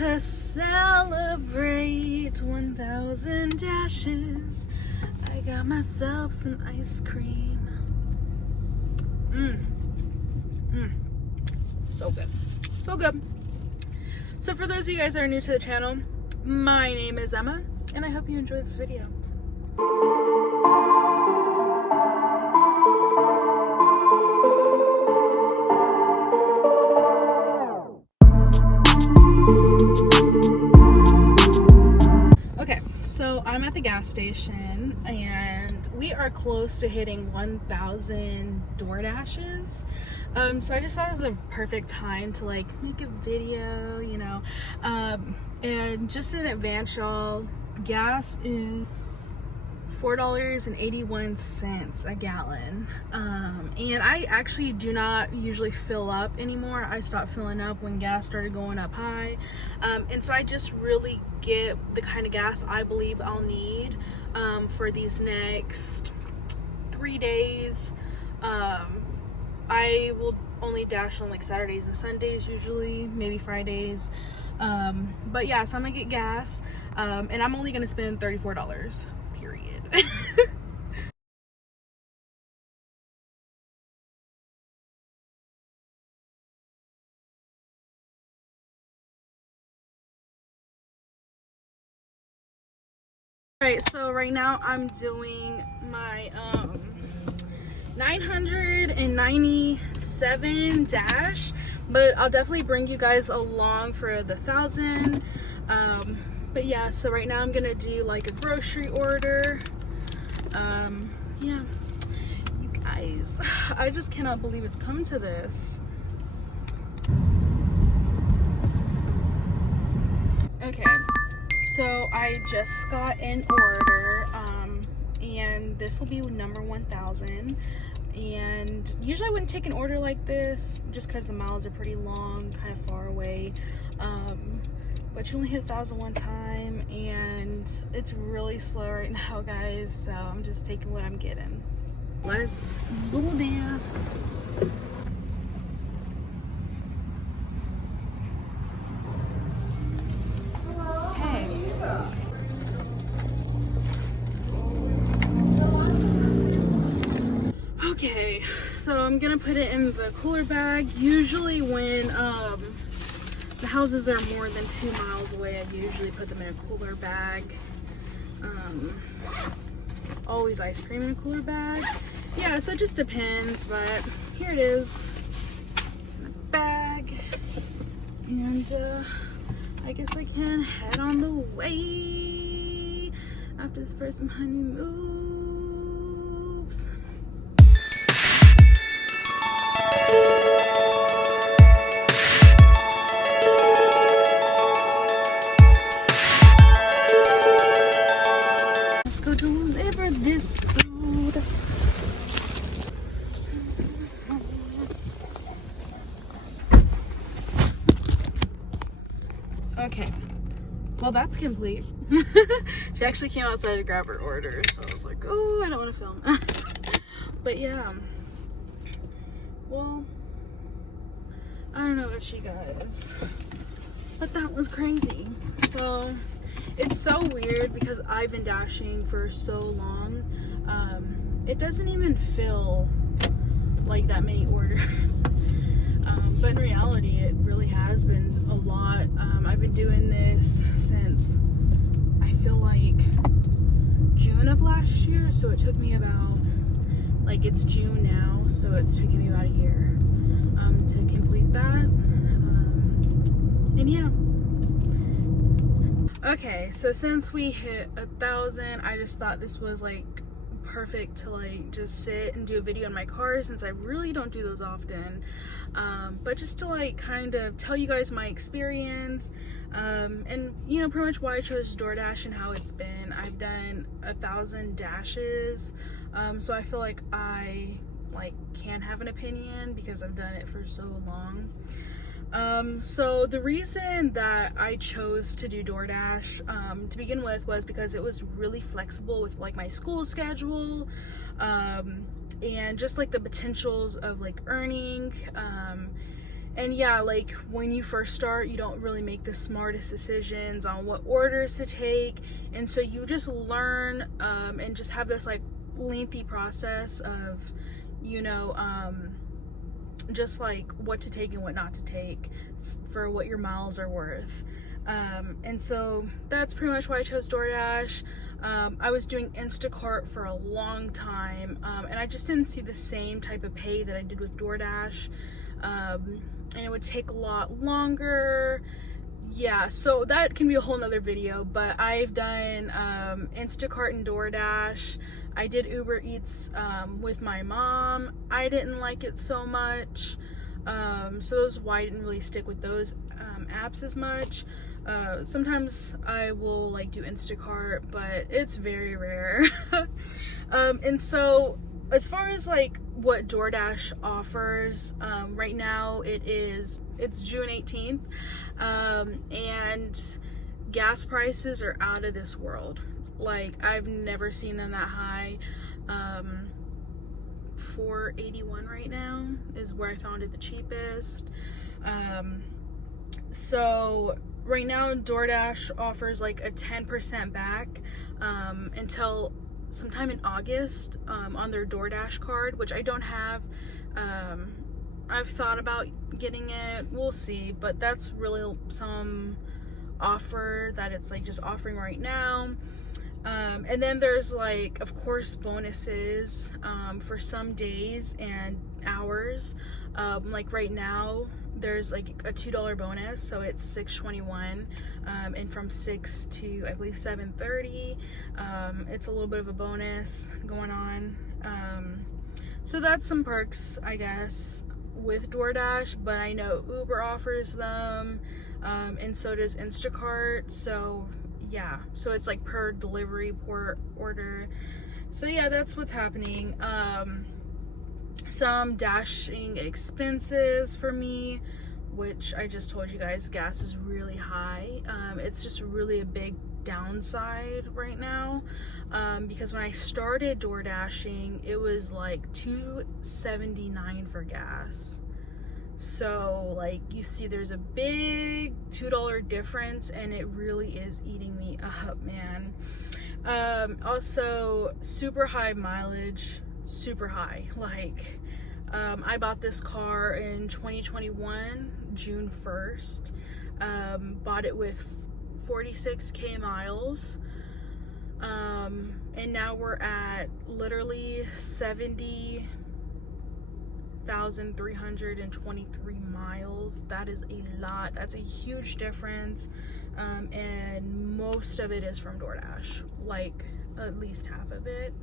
to celebrate 1,000 dashes. I got myself some ice cream. So good. So good. So for those of you guys that are new to the channel, my name is Emma, and I hope you enjoy this video. Okay, so I'm at the gas station, and we are close to hitting 1,000 DoorDashes. So I just thought it was a perfect time to like make a video, you know. And just in advance, y'all, gas is $4.81 a gallon. And I actually do not usually fill up anymore. I stopped filling up when gas started going up high. And so I just really get the kind of gas I believe I'll need for these next 3 days. I will only dash on like Saturdays and Sundays usually, maybe Fridays. But yeah, so I'm gonna get gas, and I'm only gonna spend $34, period. Alright, so right now I'm doing my 997 dash, but I'll definitely bring you guys along for the 1,000. But yeah, so right now I'm gonna do like a grocery order. Yeah, you guys, I just cannot believe it's come to this. Okay, so I just got an order, and this will be number 1,000. And usually I wouldn't take an order like this just because the miles are pretty long, kind of far away. But you only hit 1,000 one time, and it's really slow right now, guys. So I'm just taking what I'm getting. Let's do this. Okay, so I'm gonna put it in the cooler bag. Usually when the houses are more than 2 miles away, I usually put them in a cooler bag. Always ice cream in a cooler bag. Yeah, so it just depends, but here it is. It's in a bag. And I guess I can head on the way after this person behind me moves. Let's go deliver this food. Okay, well that's complete. She actually came outside to grab her order, so I was like, oh, I don't want to film. But yeah, well, I don't know about you guys, but that was crazy. So it's so weird because I've been dashing for so long. It doesn't even feel like that many orders. But in reality, it really has been a lot. I've been doing this since I feel like June of last year, so it took me about, like, it's June now, so it's taking me about a year to complete that. And yeah. Okay, so since we hit 1,000, I just thought this was like perfect to like just sit and do a video in my car, since I really don't do those often. But just to like kind of tell you guys my experience, and you know, pretty much why I chose DoorDash and how it's been. I've done 1,000 dashes, so I feel like I can have an opinion because I've done it for so long. So the reason that I chose to do DoorDash to begin with was because it was really flexible with like my school schedule, and just like the potentials of like earning, And yeah, like when you first start, you don't really make the smartest decisions on what orders to take, and so you just learn and just have this like lengthy process of, you know, just like what to take and what not to take for what your miles are worth. And so that's pretty much why I chose DoorDash. I was doing Instacart for a long time, and I just didn't see the same type of pay that I did with DoorDash. And it would take a lot longer. Yeah, so that can be a whole nother video, but I've done Instacart and DoorDash. I did Uber Eats with my mom. I didn't like it so much, so that's why I didn't really stick with those apps as much. Sometimes I will like do Instacart, but it's very rare. And so as far as like what DoorDash offers, right now it's June 18th, and gas prices are out of this world. Like, I've never seen them that high. $4.81 right now is where I found it the cheapest. So right now DoorDash offers like a 10% back until sometime in August on their DoorDash card, which I don't have. I've thought about getting it, we'll see, but that's really some offer that it's like just offering right now. And then there's like, of course, bonuses for some days and hours. Like right now there's like a $2 bonus, so it's $6.21, and from 6 to I believe 7:30, it's a little bit of a bonus going on. So that's some perks, I guess, with DoorDash, but I know Uber offers them, and so does Instacart. So yeah, so it's like per delivery, per order. So yeah, that's what's happening. Some dashing expenses for me, which I just told you guys, gas is really high. It's just really a big downside right now, because when I started door dashing, it was like $2.79 for gas. So like, you see there's a big $2 difference, and it really is eating me up, man. Also super high mileage, super high. Like, I bought this car in 2021, June 1st. Bought it with 46k miles. And now we're at literally 70,323 miles. That is a lot. That's a huge difference. And most of it is from DoorDash, like at least half of it.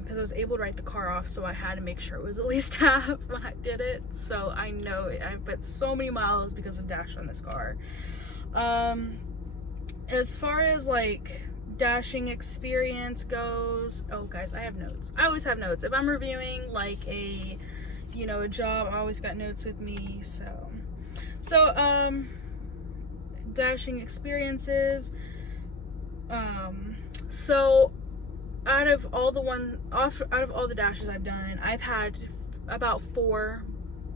Because I was able to write the car off, so I had to make sure it was at least half when I did it. So I know I put so many miles because of Dash on this car. As far as like dashing experience goes, oh guys, I have notes. I always have notes. If I'm reviewing like a, you know, a job, I always got notes with me. So dashing experiences. So out of all the dashes I've done, I've had about 4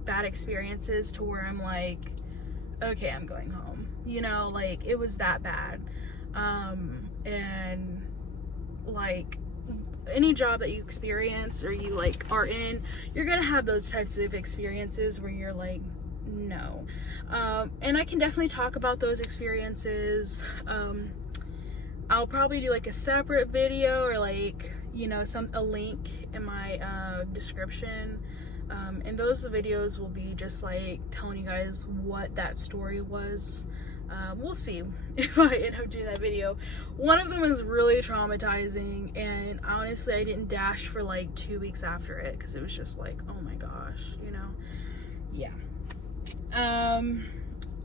bad experiences to where I'm like, okay, I'm going home. You know, like, it was that bad. And like, any job that you experience or you like are in, you're gonna have those types of experiences where you're like, no. And I can definitely talk about those experiences. I'll probably do like a separate video, or like, you know, a link in my description, and those videos will be just like telling you guys what that story was. We'll see if I end up doing that video. One of them was really traumatizing, and honestly I didn't dash for like 2 weeks after it, because it was just like, oh my gosh, you know. Yeah.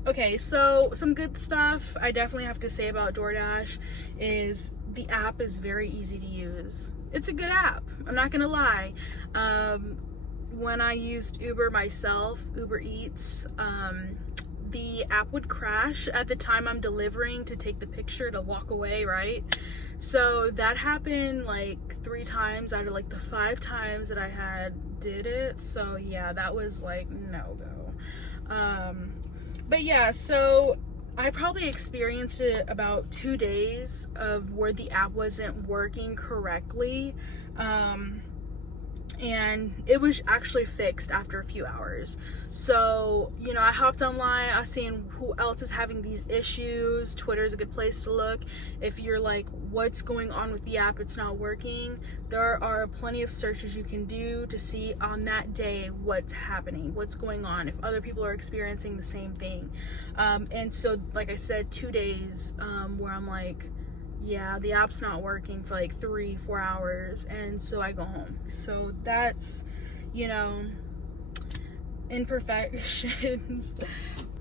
Okay, so some good stuff I definitely have to say about DoorDash is the app is very easy to use. It's a good app, I'm not gonna lie. When I used Uber myself, Uber Eats, the app would crash at the time I'm delivering to take the picture to walk away, right? So that happened like 3 times out of like the 5 times that I had did it. So yeah, that was like no go. But yeah, so I probably experienced it about 2 days of where the app wasn't working correctly. And it was actually fixed after a few hours. So, you know, I hopped online, I was seeing who else is having these issues. Twitter is a good place to look. If you're like, what's going on with the app, it's not working, there are plenty of searches you can do to see on that day what's happening, what's going on, if other people are experiencing the same thing. And so, like I said, 2 days where I'm like, yeah, the app's not working for like 3-4 hours, and so I go home. So that's, you know, imperfections.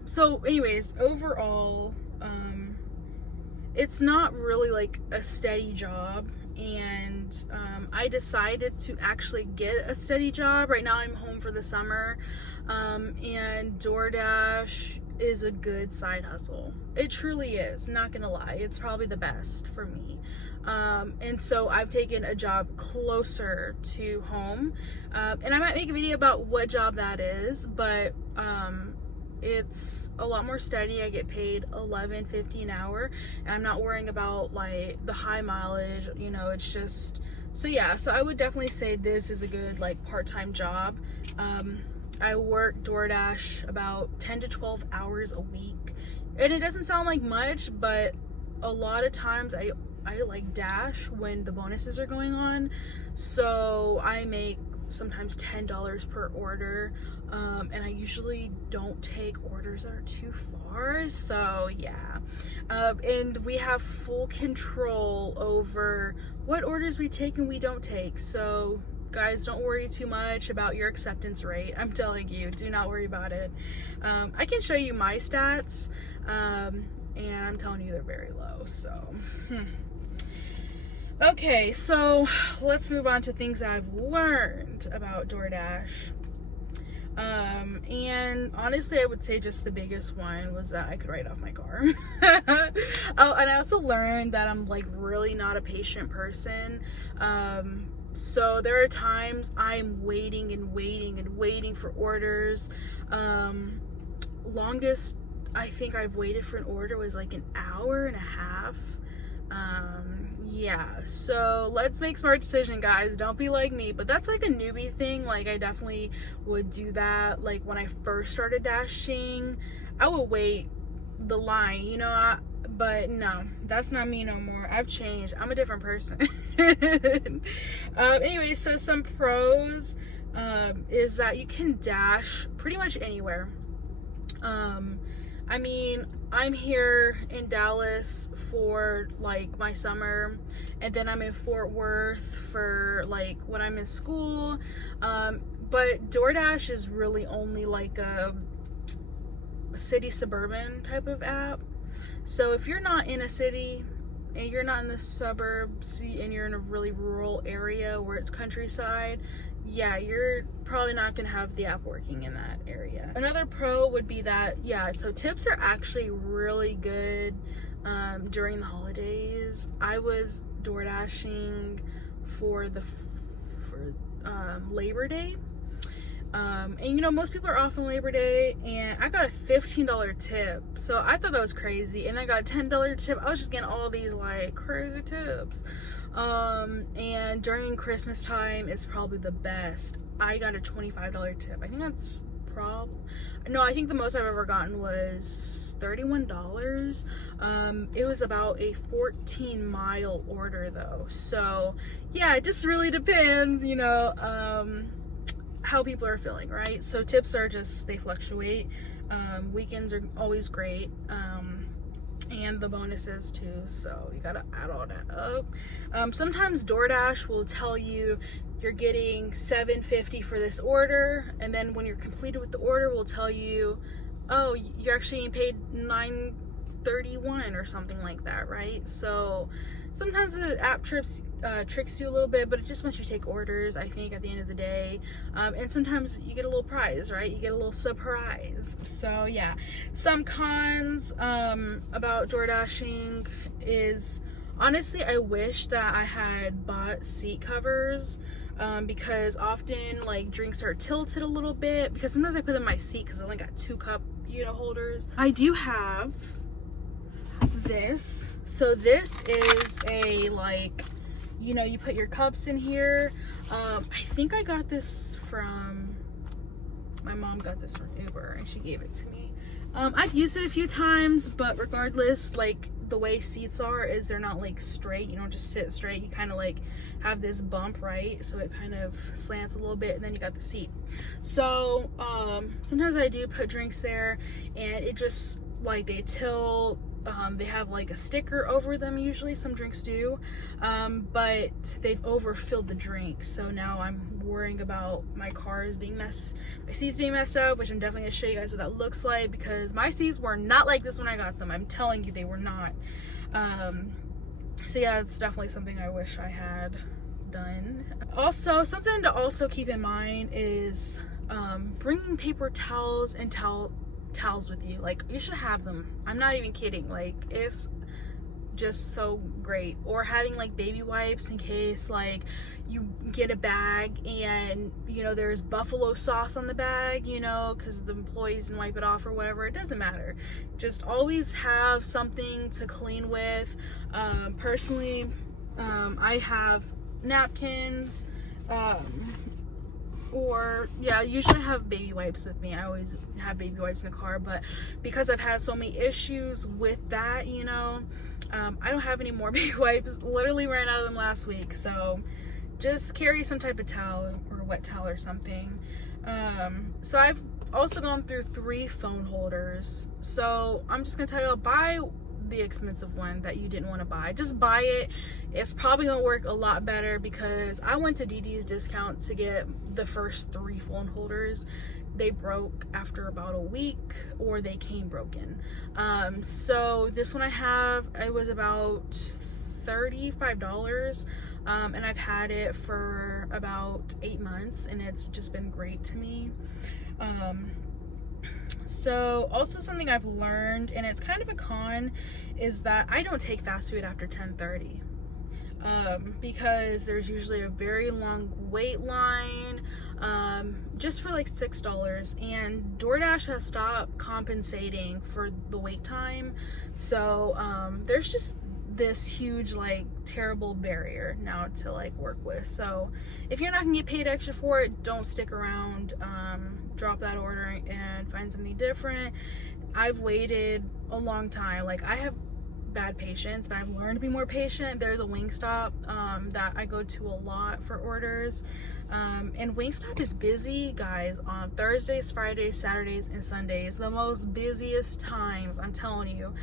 So anyways, overall, it's not really like a steady job, and I decided to actually get a steady job. Right now I'm home for the summer, and DoorDash is a good side hustle. It truly is, not gonna lie. It's probably the best for me. And so I've taken a job closer to home, and I might make a video about what job that is, but it's a lot more steady. I get paid $11.50 an hour, and I'm not worrying about like the high mileage, you know. It's just, so yeah, so I would definitely say this is a good like part-time job. I work DoorDash about 10 to 12 hours a week, and it doesn't sound like much, but a lot of times I like dash when the bonuses are going on, so I make sometimes $10 per order, and I usually don't take orders that are too far, so yeah. And we have full control over what orders we take and we don't take, so guys, don't worry too much about your acceptance rate. I'm telling you, do not worry about it. I can show you my stats, and I'm telling you they're very low, so okay, so let's move on to things that I've learned about DoorDash. And honestly, I would say just the biggest one was that I could write off my car. Oh, and I also learned that I'm like really not a patient person. So there are times I'm waiting and waiting and waiting for orders. Longest I think I've waited for an order was like an hour and a half. Yeah, so let's make smart decisions, guys. Don't be like me, but that's like a newbie thing. Like I definitely would do that. Like when I first started dashing, I would wait the line, you know, but no, that's not me no more. I've changed. I'm a different person. Anyway, so some pros is that you can dash pretty much anywhere. I mean, I'm here in Dallas for like my summer, and then I'm in Fort Worth for like when I'm in school. But DoorDash is really only like a city suburban type of app. So if you're not in a city and you're not in the suburbs and you're in a really rural area where it's countryside, yeah, you're probably not gonna have the app working in that area. Another pro would be that, yeah, so tips are actually really good during the holidays. I was DoorDashing for Labor Day. And you know, most people are off on Labor Day, and I got a $15 tip, so I thought that was crazy. And I got a $10 tip. I was just getting all these like crazy tips. And during Christmas time is probably the best. I got a $25 tip. I think that's I think the most I've ever gotten was $31. It was about a 14-mile order though, so yeah, it just really depends, you know, how people are feeling, right? So tips are just, they fluctuate. Weekends are always great, and the bonuses too, so you gotta add all that up. Sometimes DoorDash will tell you you're getting $7.50 for this order, and then when you're completed with the order, will tell you, oh, you're actually paid $9.31 or something like that, right? So sometimes the app tricks you a little bit, but it just wants you to take orders, I think, at the end of the day. And sometimes you get a little prize, right? You get a little surprise. So yeah, some cons about DoorDashing is, honestly, I wish that I had bought seat covers. because often like drinks are tilted a little bit, because sometimes I put them in my seat because I only got 2 cup, you know, holders. I do have this. So this is a, like, you know, you put your cups in here. I think I got this from, my mom got this from Uber and she gave it to me. I've used it a few times, but regardless, like, the way seats are is they're not like straight. You don't just sit straight. You kind of like have this bump, right? So it kind of slants a little bit, and then you got the seat. So sometimes I do put drinks there, and it just, like, they tilt. They have like a sticker over them usually, some drinks do, but they've overfilled the drink. So now I'm worrying about my cars being my seats being messed up, which I'm definitely gonna show you guys what that looks like, because my seats were not like this when I got them. I'm telling you, they were not. So yeah, it's definitely something I wish I had done. Also, something to also keep in mind is bringing paper towels and towels with you. Like, you should have them. I'm not even kidding. Like, it's just so great. Or having like baby wipes in case like you get a bag and, you know, there's buffalo sauce on the bag, you know, because the employees didn't wipe it off or whatever. It doesn't matter. Just always have something to clean with. Personally, I have napkins, or yeah, usually I have baby wipes with me. I always have baby wipes in the car, but because I've had so many issues with that, you know, I don't have any more baby wipes. Literally ran out of them last week. So just carry some type of towel or wet towel or something. So I've also gone through 3 phone holders. So I'm just gonna tell you, buy the expensive one that you didn't want to buy. Just buy it. It's probably gonna work a lot better, because I went to DD's discount to get the first 3 phone holders. They broke after about a week, or they came broken. So this one I have, it was about $35, and I've had it for about 8 months, and it's just been great to me. So also something I've learned, and it's kind of a con, is that I don't take fast food after 10:30, because there's usually a very long wait line, just for like $6, and DoorDash has stopped compensating for the wait time. So there's just this huge, like, terrible barrier now to like work with. So if you're not gonna get paid extra for it, don't stick around. Drop that order and find something different. I've waited a long time. Like, I have bad patience, but I've learned to be more patient. There's a Wingstop that I go to a lot for orders, and Wingstop is busy, guys, on Thursdays, Fridays, Saturdays, and Sundays. The most busiest times, I'm telling you.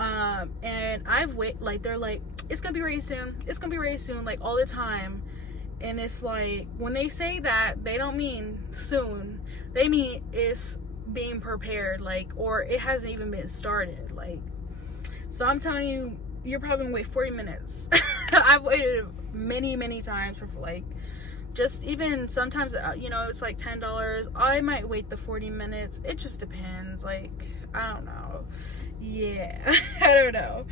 And I've like, they're like, it's gonna be ready soon, it's gonna be ready soon, like, all the time. And it's like, when they say that, they don't mean soon, they mean it's being prepared, like, or it hasn't even been started. Like, so I'm telling you, you're probably gonna wait 40 minutes. I've waited many times for, like, just even sometimes, you know, it's like $10. I might wait the 40 minutes. It just depends. Like, I don't know. Yeah, I don't know.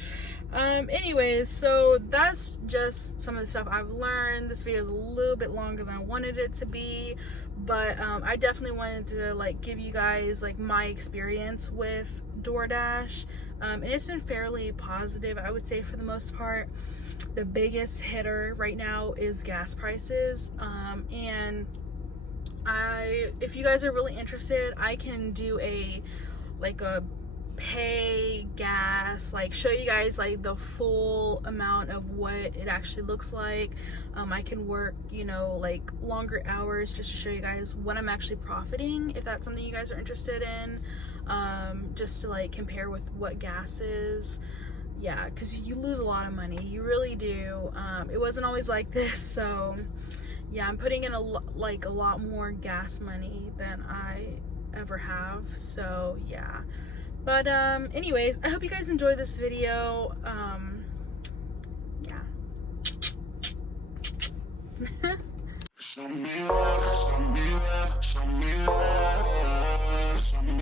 Anyways, so that's just some of the stuff I've learned. This video is a little bit longer than I wanted it to be, but I definitely wanted to, like, give you guys, like, my experience with DoorDash, and it's been fairly positive, I would say, for the most part. The biggest hitter right now is gas prices, and if you guys are really interested, I can do a pay gas, like, show you guys, like, the full amount of what it actually looks like. I can work, you know, like, longer hours just to show you guys what I'm actually profiting, if that's something you guys are interested in, just to, like, compare with what gas is. Yeah, because you lose a lot of money, you really do. It wasn't always like this, so yeah, I'm putting in a lot more gas money than I ever have. So yeah. But anyways, I hope you guys enjoyed this video. Yeah.